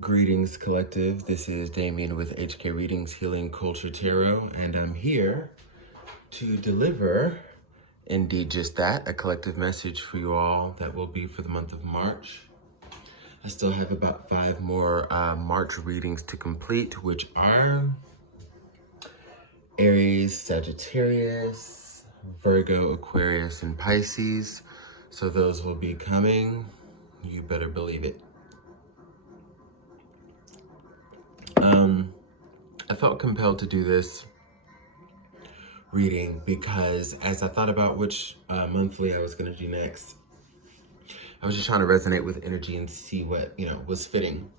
Greetings, collective. This is Damien with HK Readings Healing Culture Tarot, and I'm here to deliver, indeed just that, a collective message for you all that will be for the month of March. I still have about 5 more March readings to complete, which are Aries, Sagittarius, Virgo, Aquarius, and Pisces. So those will be coming. You better believe it. I felt compelled to do this reading because as I thought about which monthly I was going to do next, I was just trying to resonate with energy and see what, was fitting.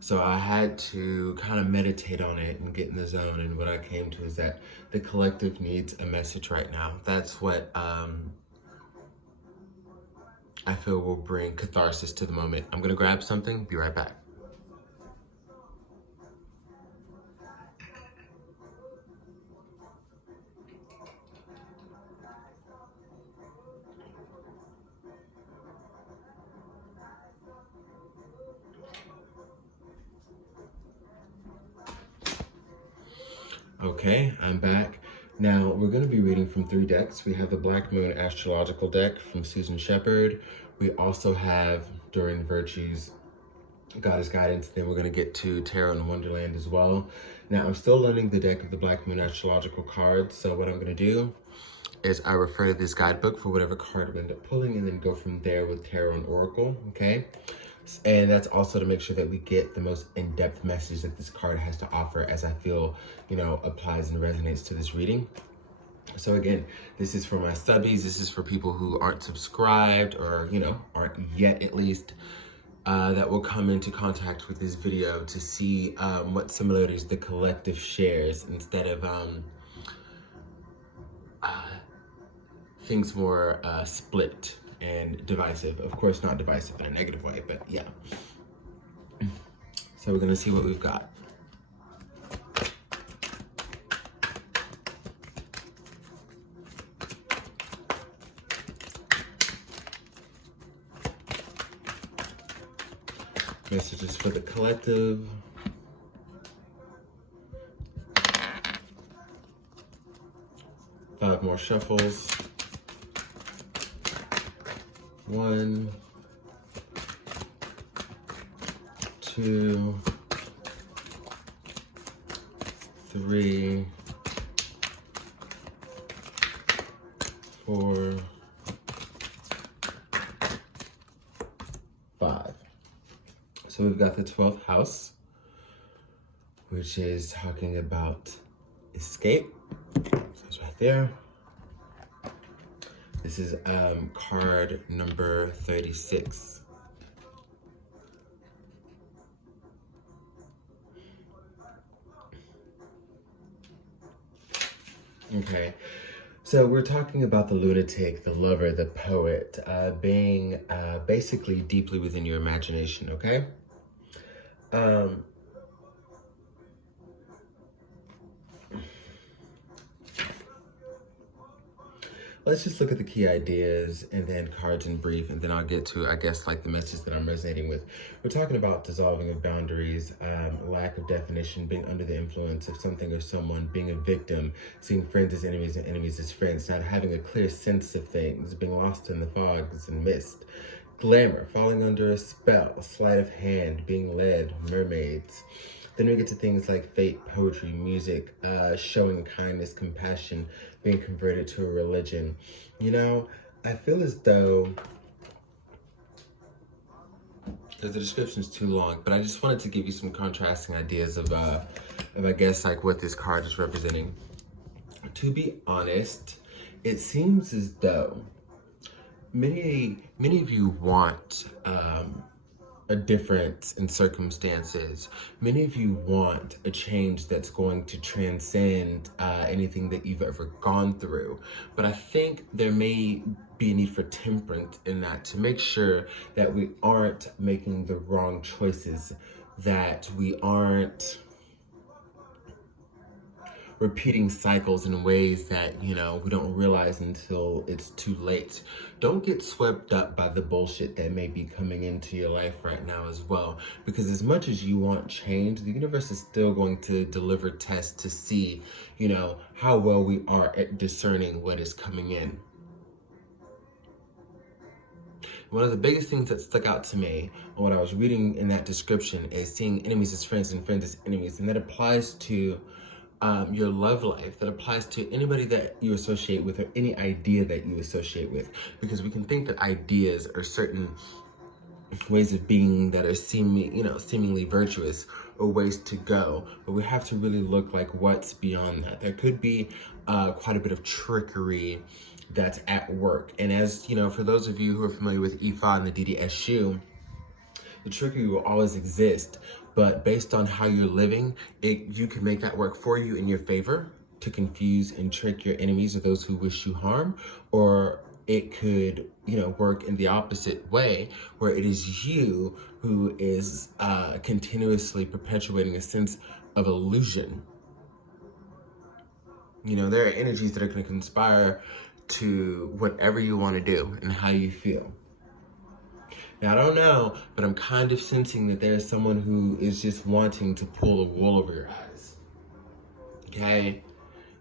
So I had to kind of meditate on it and get in the zone. And what I came to is that the collective needs a message right now. That's what I feel will bring catharsis to the moment. I'm going to grab something, be right back. Okay, I'm back. Now, we're going to be reading from 3 decks. We have the Black Moon Astrological deck from Susan Shepard. We also have During Virtues, Goddess Guidance. Then we're going to get to Tarot and Wonderland as well. Now, I'm still learning the deck of the Black Moon Astrological cards. So what I'm going to do is I refer to this guidebook for whatever card we end up pulling and then go from there with Tarot and Oracle, okay? And that's also to make sure that we get the most in-depth message that this card has to offer, as I feel, applies and resonates to this reading. So again, this is for my subbies. This is for people who aren't subscribed or, aren't yet at least, that will come into contact with this video to see what similarities the collective shares instead of things more split and divisive. Of course, not divisive in a negative way, but yeah. So we're gonna see what we've got. Messages for the collective. Five more shuffles. 1, 2, 3, 4, 5. So we've got the 12th house, which is talking about escape. So it's right there. This is card number 36. Okay, so we're talking about the lunatic, the lover, the poet, being basically deeply within your imagination, okay? Let's just look at the key ideas and then cards in brief, and then I'll get to, I guess, like the message that I'm resonating with. We're talking about dissolving of boundaries, lack of definition, being under the influence of something or someone, being a victim, seeing friends as enemies and enemies as friends, not having a clear sense of things, being lost in the fogs and mist, glamour, falling under a spell, sleight of hand, being led, mermaids. Then we get to things like fate, poetry, music, showing kindness, compassion, being converted to a religion. I feel as though, because the description's too long, but I just wanted to give you some contrasting ideas of I guess, like what this card is representing. To be honest, it seems as though many of you want a difference in circumstances. Many of you want a change that's going to transcend anything that you've ever gone through. But I think there may be a need for temperance in that, to make sure that we aren't making the wrong choices, that we're repeating cycles in ways that, you know, we don't realize until it's too late. Don't get swept up by the bullshit that may be coming into your life right now as well. Because as much as you want change, the universe is still going to deliver tests to see, you know, how well we are at discerning what is coming in. One of the biggest things that stuck out to me when I was reading in that description is seeing enemies as friends and friends as enemies. And that applies to your love life, that applies to anybody that you associate with or any idea that you associate with. Because we can think that ideas are certain ways of being that are seemingly virtuous or ways to go, but we have to really look like what's beyond that. There could be quite a bit of trickery that's at work. And as you know, for those of you who are familiar with IFA and the DDSU, the trickery will always exist, but based on how you're living, you can make that work for you in your favor to confuse and trick your enemies or those who wish you harm, or it could, you know, work in the opposite way, where it is you who is continuously perpetuating a sense of illusion. You know, there are energies that are going to conspire to whatever you want to do and how you feel. Now, I don't know, but I'm kind of sensing that there's someone who is just wanting to pull the wool over your eyes. Okay?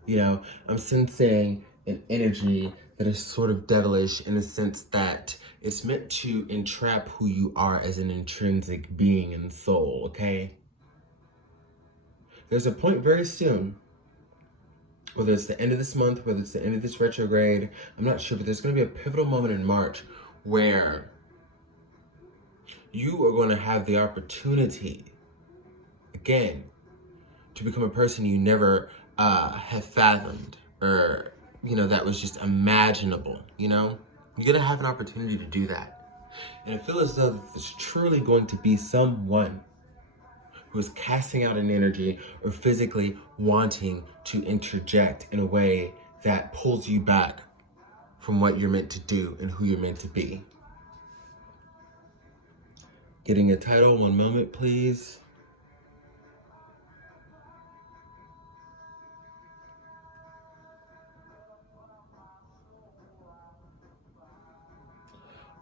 You know, I'm sensing an energy that is sort of devilish in the sense that it's meant to entrap who you are as an intrinsic being and soul, okay? There's a point very soon, whether it's the end of this month, whether it's the end of this retrograde, I'm not sure, but there's going to be a pivotal moment in March where you are going to have the opportunity, again, to become a person you never have fathomed, or, you know, that was just imaginable, you know? You're going to have an opportunity to do that. And I feel as though there's truly going to be someone who is casting out an energy or physically wanting to interject in a way that pulls you back from what you're meant to do and who you're meant to be. Getting a title, one moment, please.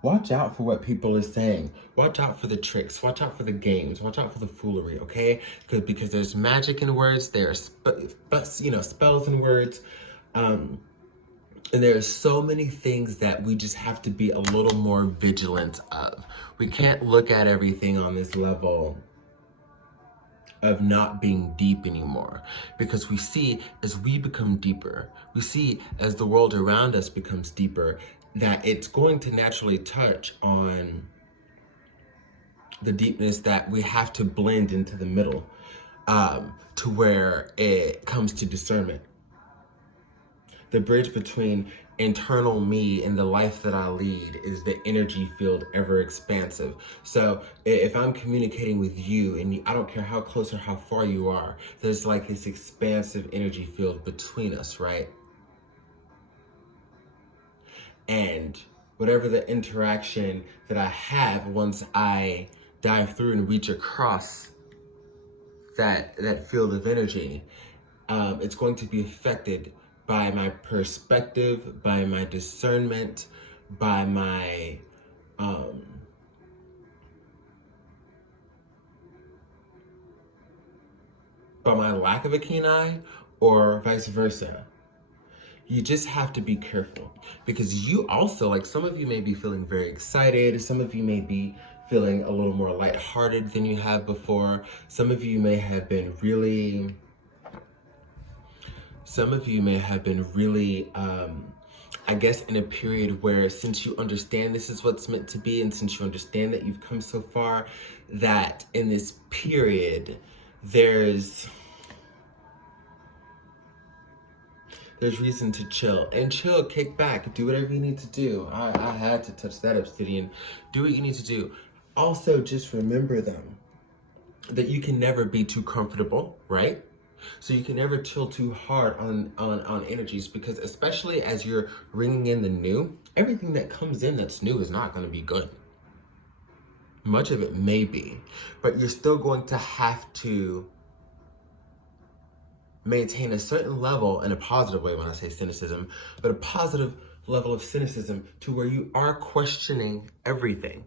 Watch out for what people are saying. Watch out for the tricks. Watch out for the games. Watch out for the foolery, okay? Because there's magic in words. There's spells in words. And there are so many things that we just have to be a little more vigilant of. We can't look at everything on this level of not being deep anymore, because we see as we become deeper, we see as the world around us becomes deeper, that it's going to naturally touch on the deepness that we have to blend into the middle, to where it comes to discernment. The bridge between internal me and the life that I lead is the energy field ever expansive. So if I'm communicating with you, and I don't care how close or how far you are, there's like this expansive energy field between us, right? And whatever the interaction that I have, once I dive through and reach across that field of energy, it's going to be affected by my perspective, by my discernment, by my lack of a keen eye, or vice versa. You just have to be careful, because you also, like, some of you may be feeling very excited. Some of you may be feeling a little more lighthearted than you have before. Some of you may have been really, I guess, in a period where, since you understand this is what's meant to be, and since you understand that you've come so far, that in this period, there's reason to chill, kick back, do whatever you need to do. I had to touch that obsidian. Do what you need to do. Also, just remember that you can never be too comfortable, right? So you can never chill too hard on energies, because especially as you're bringing in the new, everything that comes in that's new is not going to be good. Much of it may be, but you're still going to have to maintain a certain level, in a positive way when I say cynicism, but a positive level of cynicism to where you are questioning everything.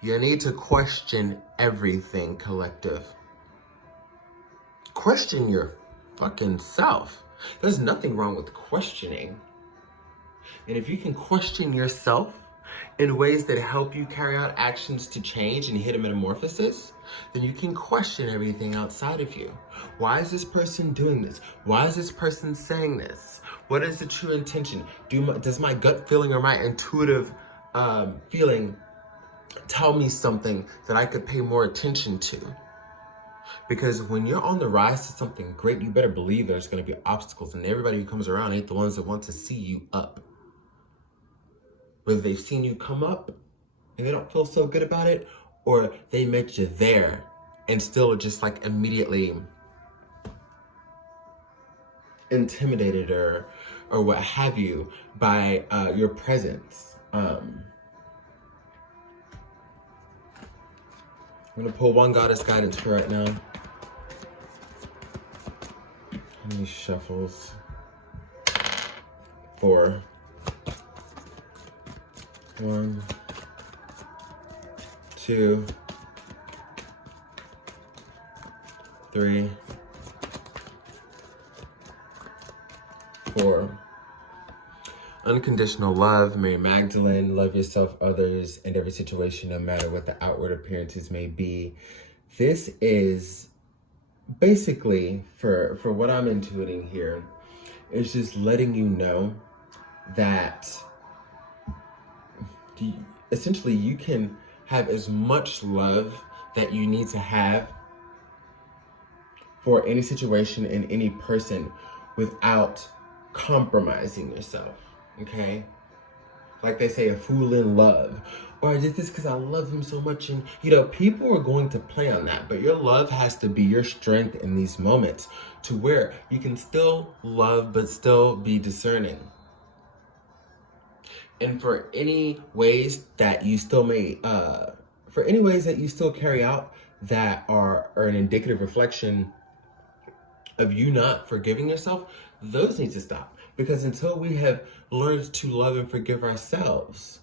You need to question everything, collective. Question your fucking self. There's nothing wrong with questioning. And if you can question yourself in ways that help you carry out actions to change and hit a metamorphosis, then you can question everything outside of you. Why is this person doing this? Why is this person saying this? What is the true intention? Does my gut feeling or my intuitive feeling tell me something that I could pay more attention to? Because when you're on the rise to something great, you better believe there's going to be obstacles, and everybody who comes around ain't the ones that want to see you up. Whether they've seen you come up and they don't feel so good about it, or they met you there and still just like immediately intimidated or what have you by your presence. I'm gonna pull one goddess guidance for right now. How many shuffles? 4. 1, 2, 3, 4. Unconditional love, Mary Magdalene. Love yourself, others, and every situation, no matter what the outward appearances may be. This is basically, for what I'm intuiting here, is just letting you know that essentially you can have as much love that you need to have for any situation and any person without compromising yourself, okay? Like they say, a fool in love. Or I did this because I love him so much. And, people are going to play on that. But your love has to be your strength in these moments to where you can still love but still be discerning. And for any ways that you still carry out that are an indicative reflection of you not forgiving yourself, those need to stop. Because until we have learned to love and forgive ourselves,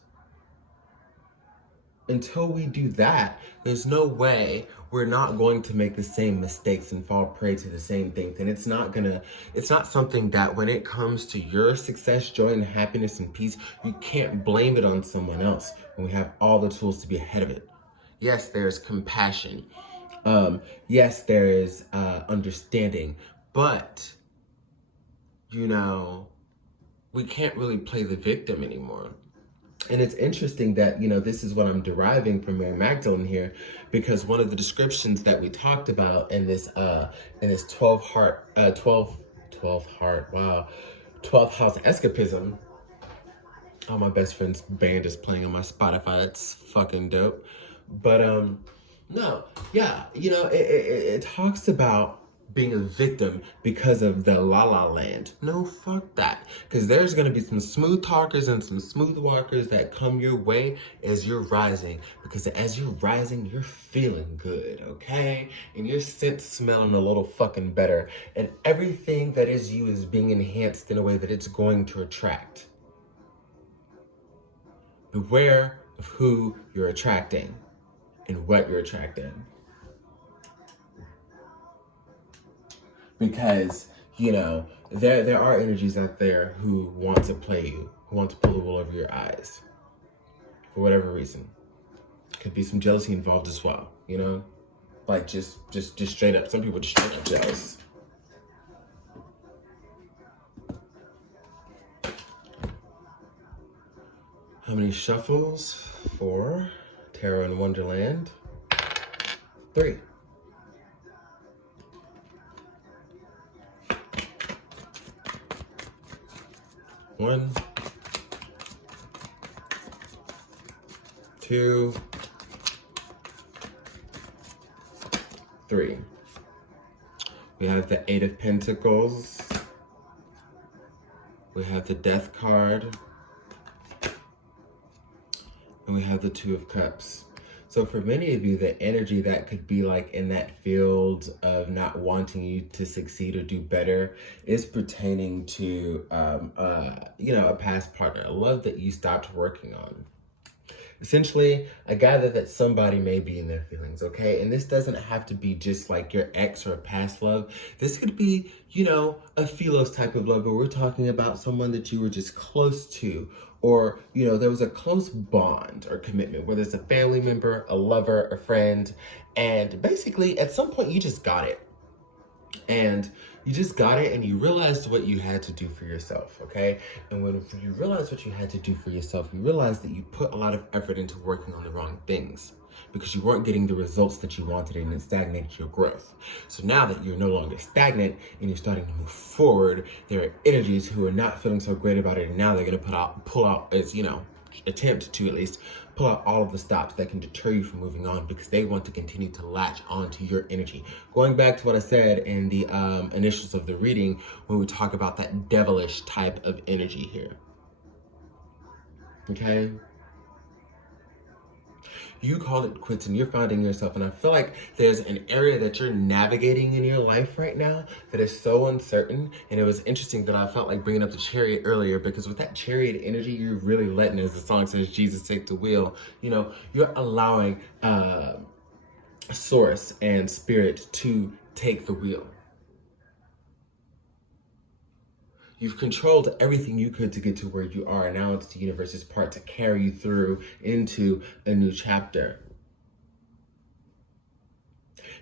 until we do that, there's no way we're not going to make the same mistakes and fall prey to the same things. And it's not something that when it comes to your success, joy, and happiness and peace, you can't blame it on someone else when we have all the tools to be ahead of it. Yes, there's compassion. Yes, there is understanding. But, we can't really play the victim anymore. And it's interesting that, this is what I'm deriving from Mary Magdalene here, because one of the descriptions that we talked about in this 12th house escapism. Oh, my best friend's band is playing on my Spotify. It's fucking dope. But, no, yeah, it talks about being a victim because of the la la land. No, fuck that. Because there's going to be some smooth talkers and some smooth walkers that come your way as you're rising. Because as you're rising, you're feeling good, okay? And your scent's smelling a little fucking better. And everything that is you is being enhanced in a way that it's going to attract. Beware of who you're attracting and what you're attracting. Because, there are energies out there who want to play you, who want to pull the wool over your eyes, for whatever reason. Could be some jealousy involved as well, Like just straight up, some people just straight up jealous. How many shuffles? 4. Tarot in Wonderland. 3. 1, 2, 3. We have the 8 of Pentacles. We have the Death card. And we have the 2 of Cups. So for many of you, the energy that could be like in that field of not wanting you to succeed or do better is pertaining to, a past partner, a love that you stopped working on. Essentially, I gather that somebody may be in their feelings, okay? And this doesn't have to be just like your ex or a past love. This could be, a philos type of love where we're talking about someone that you were just close to, or, there was a close bond or commitment, whether it's a family member, a lover, a friend, and basically at some point you just got it. And you just got it and you realized what you had to do for yourself, okay? And when you realize what you had to do for yourself, you realize that you put a lot of effort into working on the wrong things because you weren't getting the results that you wanted and it stagnated your growth. So now that you're no longer stagnant and you're starting to move forward, there are energies who are not feeling so great about it, and now they're gonna pull out as, attempt to at least pull out all of the stops that can deter you from moving on because they want to continue to latch onto your energy. Going back to what I said in the initials of the reading, when we talk about that devilish type of energy here. Okay? You call it quits and you're finding yourself. And I feel like there's an area that you're navigating in your life right now that is so uncertain. And it was interesting that I felt like bringing up the chariot earlier, because with that chariot energy, you're really letting, as the song says, Jesus take the wheel. You're allowing source and spirit to take the wheel. You've controlled everything you could to get to where you are. Now it's the universe's part to carry you through into a new chapter.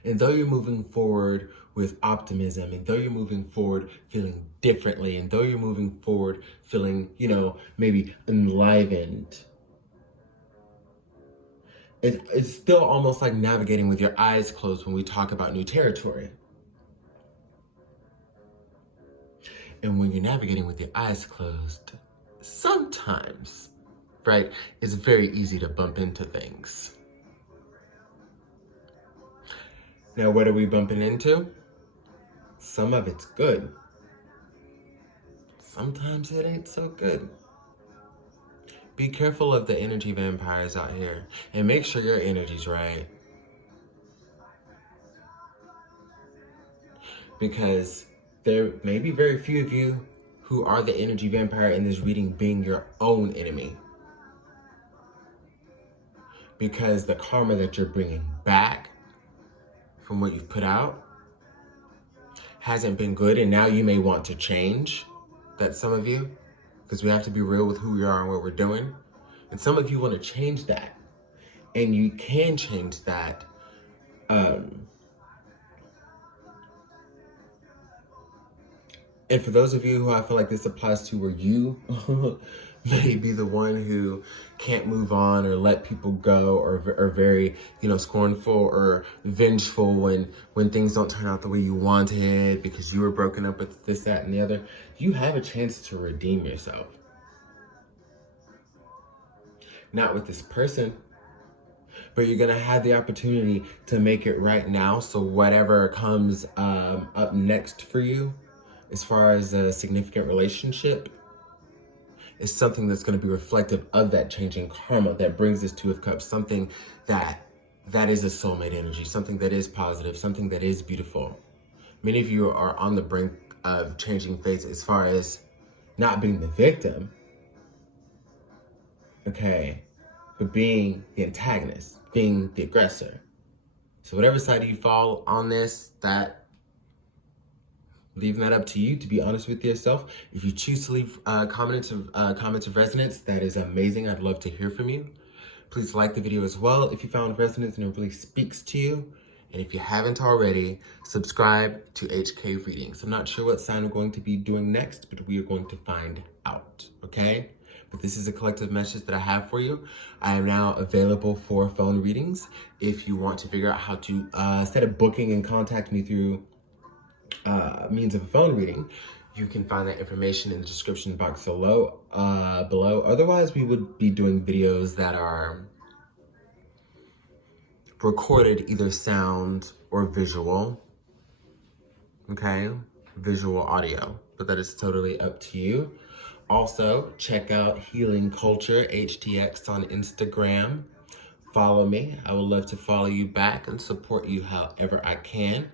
And though you're moving forward with optimism, and though you're moving forward feeling differently, and though you're moving forward feeling, maybe enlivened, it's still almost like navigating with your eyes closed when we talk about new territory. And when you're navigating with your eyes closed, sometimes, right, it's very easy to bump into things. Now, what are we bumping into? Some of it's good. Sometimes it ain't so good. Be careful of the energy vampires out here and make sure your energy's right. Because there may be very few of you who are the energy vampire in this reading being your own enemy. Because the karma that you're bringing back from what you've put out hasn't been good, and now you may want to change. That's some of you, because we have to be real with who we are and what we're doing. And some of you want to change that, and you can change that. And for those of you who I feel like this applies to, where you may be the one who can't move on or let people go, or are very, scornful or vengeful when things don't turn out the way you wanted because you were broken up with this, that, and the other, you have a chance to redeem yourself. Not with this person, but you're gonna have the opportunity to make it right now. So whatever comes up next for you, as far as a significant relationship, is something that's going to be reflective of that changing karma that brings this Two of Cups, something that is a soulmate energy, something that is positive, something that is beautiful. Many of you are on the brink of changing fates as far as not being the victim, okay, but being the antagonist, being the aggressor. So whatever side you fall on this, leaving that up to you, to be honest with yourself. If you choose to leave comments of resonance, that is amazing. I'd love to hear from you. Please like the video as well if you found resonance and it really speaks to you. And if you haven't already, subscribe to HK Readings. I'm not sure what sign I'm going to be doing next, but we are going to find out, okay? But this is a collective message that I have for you. I am now available for phone readings. If you want to figure out how to set a booking and contact me through means of a phone reading, you can find that information in the description box below. Otherwise, we would be doing videos that are recorded, either sound or visual. Okay, visual audio, but that is totally up to you. Also, check out Healing Culture HTX on Instagram. follow me. I would love to follow you back and support you however I can.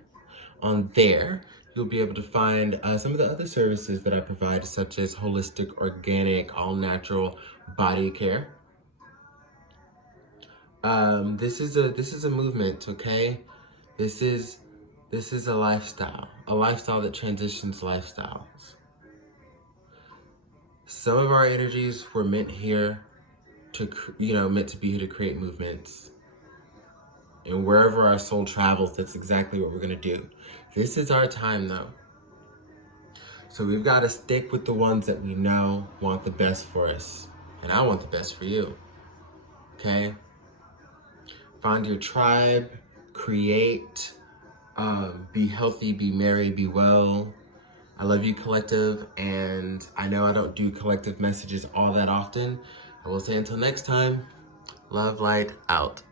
On there, you'll be able to find some of the other services that I provide, such as holistic, organic, all-natural body care. This is a movement, okay? This is a lifestyle that transitions lifestyles. Some of our energies were meant here to, meant to be here to create movements. And wherever our soul travels, that's exactly what we're gonna do. This is our time though. So we've got to stick with the ones that we know want the best for us. And I want the best for you, okay? Find your tribe, create, be healthy, be merry, be well. I love you, collective, and I know I don't do collective messages all that often. I will say until next time, love, light, out.